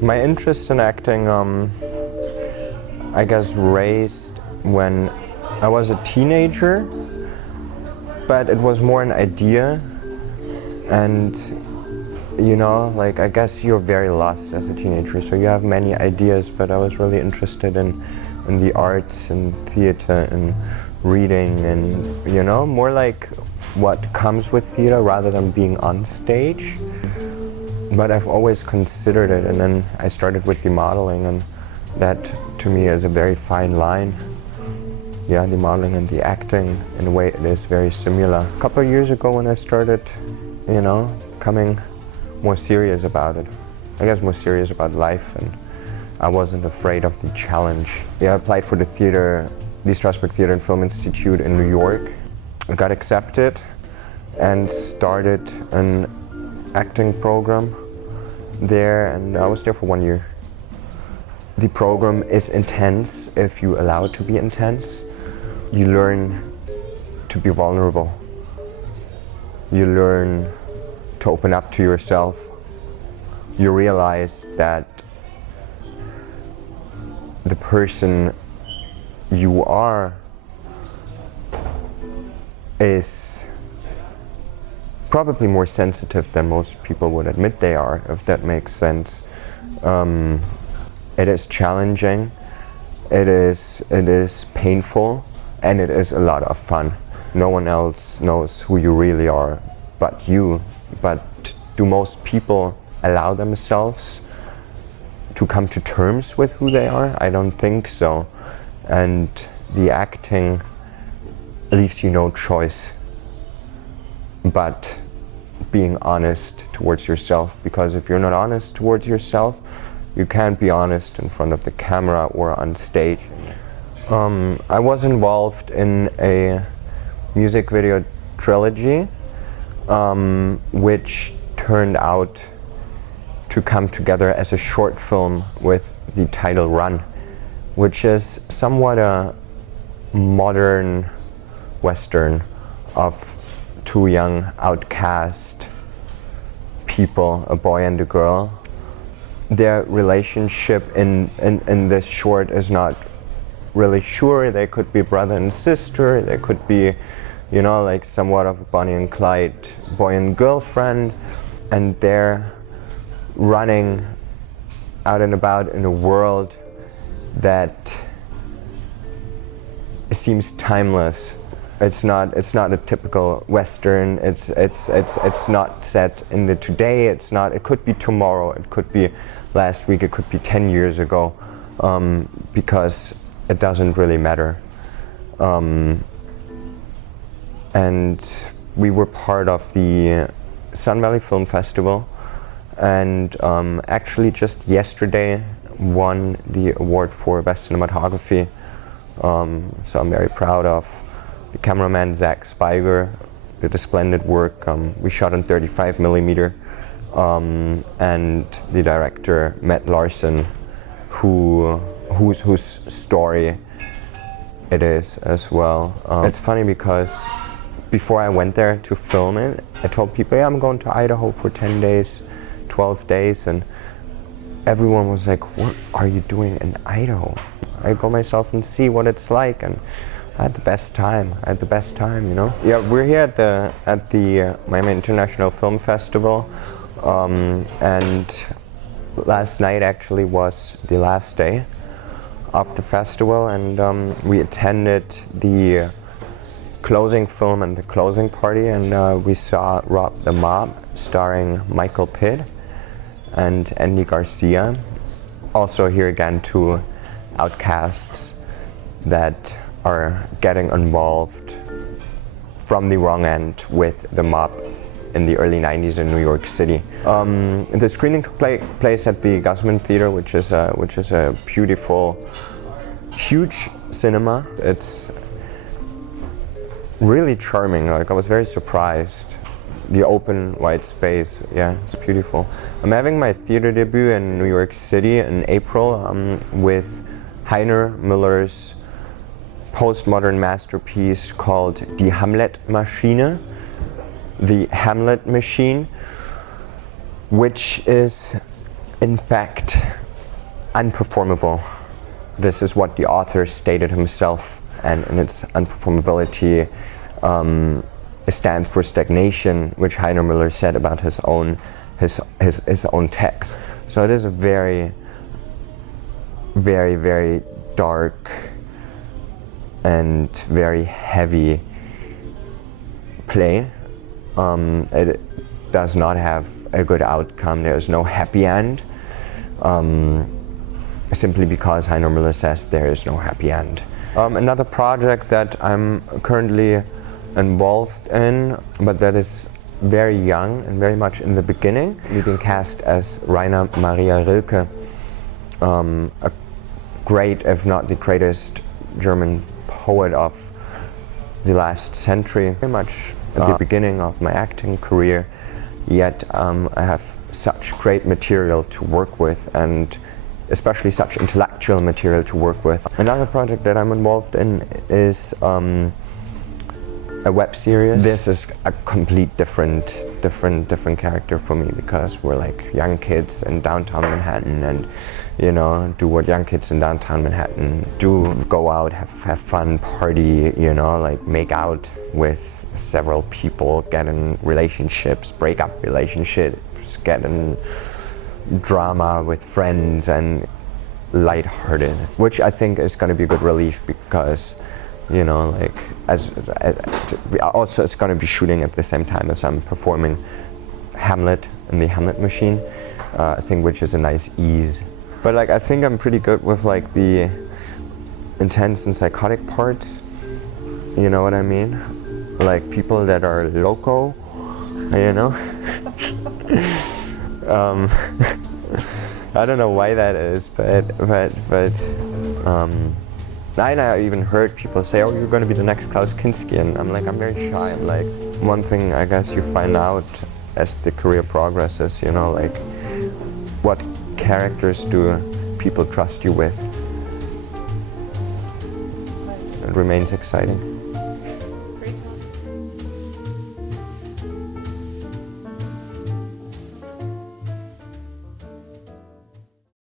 My interest in acting, I guess, raised when I was a teenager, but it was more an idea. And you know, like, I guess you're very lost as a teenager, so you have many ideas, but I was really interested in the arts and theater and reading and, you know, more like what comes with theater rather than being on stage. But I've always considered it, and then I started with the modeling, and that to me is a very fine line. Yeah, the modeling and the acting, in a way, it is very similar. A couple of years ago when I started, you know, coming more serious about it. I guess more serious about life, and I wasn't afraid of the challenge. Yeah, I applied for the Strasberg Theater and Film Institute in New York. I got accepted and started an acting program there, and I was there for 1 year. The program is intense if you allow it to be intense. You learn to be vulnerable. You learn to open up to yourself. You realize that the person you are is probably more sensitive than most people would admit they are, if that makes sense. It is challenging, it is painful, and it is a lot of fun. No one else knows who you really are but you. But do most people allow themselves to come to terms with who they are? I don't think so. And the acting leaves you no choice but being honest towards yourself, because if you're not honest towards yourself, you can't be honest in front of the camera or on stage. I was involved in a music video trilogy, which turned out to come together as a short film with the title Run, which is somewhat a modern Western of two young outcast people, a boy and a girl. Their relationship in this short is not really sure. They could be brother and sister, they could be, you know, like somewhat of a Bonnie and Clyde boy and girlfriend, and they're running out and about in a world that seems timeless. It's not a typical Western. It's not set in the today. It could be tomorrow. It could be last week. It could be 10 years ago, because it doesn't really matter. And we were part of the Sun Valley Film Festival, and actually just yesterday won the award for Best Cinematography. So I'm very proud of the cameraman Zach Spiger, did a splendid work. We shot on 35mm, and the director Matt Larson, whose story it is as well. It's funny because before I went there to film it, I told people, yeah, I'm going to Idaho for 10 days, 12 days, and everyone was like, what are you doing in Idaho? I go myself and see what it's like, and I had the best time. You know. Yeah, we're here at the Miami International Film Festival, and last night actually was the last day of the festival, and we attended the closing film and the closing party, and we saw Rob the Mob, starring Michael Pitt and Andy Garcia. Also here again, two outcasts that are getting involved from the wrong end with the mob in the early 90s in New York City. The screening took place at the Guzman Theater, which is a beautiful, huge cinema. It's really charming. Like, I was very surprised. The open white space, yeah, it's beautiful. I'm having my theater debut in New York City in April with Heiner Müller's postmodern masterpiece called Die Hamlet-Maschine. the Hamlet machine, which is in fact unperformable. This is what the author stated himself, and in its unperformability it stands for stagnation, which Heiner Müller said about his own text. So it is a very, very, very dark and very heavy play. It does not have a good outcome. There is no happy end, simply because Heiner Müller says there is no happy end. Another project that I'm currently involved in, but that is very young and very much in the beginning, we've been cast as Rainer Maria Rilke, a great, if not the greatest, German poet of the last century. Very much at the beginning of my acting career, yet I have such great material to work with, and especially such intellectual material to work with. Another project that I'm involved in is a web series. This is a complete different character for me, because we're like young kids in downtown Manhattan, and you know, do what young kids in downtown Manhattan do: go out, have fun, party, you know, like make out with several people, get in relationships, break up relationships, get in drama with friends, and lighthearted, which I think is going to be a good relief, because you know, like also it's going to be shooting at the same time as I'm performing Hamlet in the Hamlet machine, I think, which is a nice ease. But like I think I'm pretty good with like the intense and psychotic parts, you know what I mean? Like people that are loco, you know? I don't know why that is, but I even heard people say, oh, you're going to be the next Klaus Kinski, and I'm like, I'm very shy. I'm like, one thing I guess you find out as the career progresses, you know, like what characters do people trust you with? It remains exciting.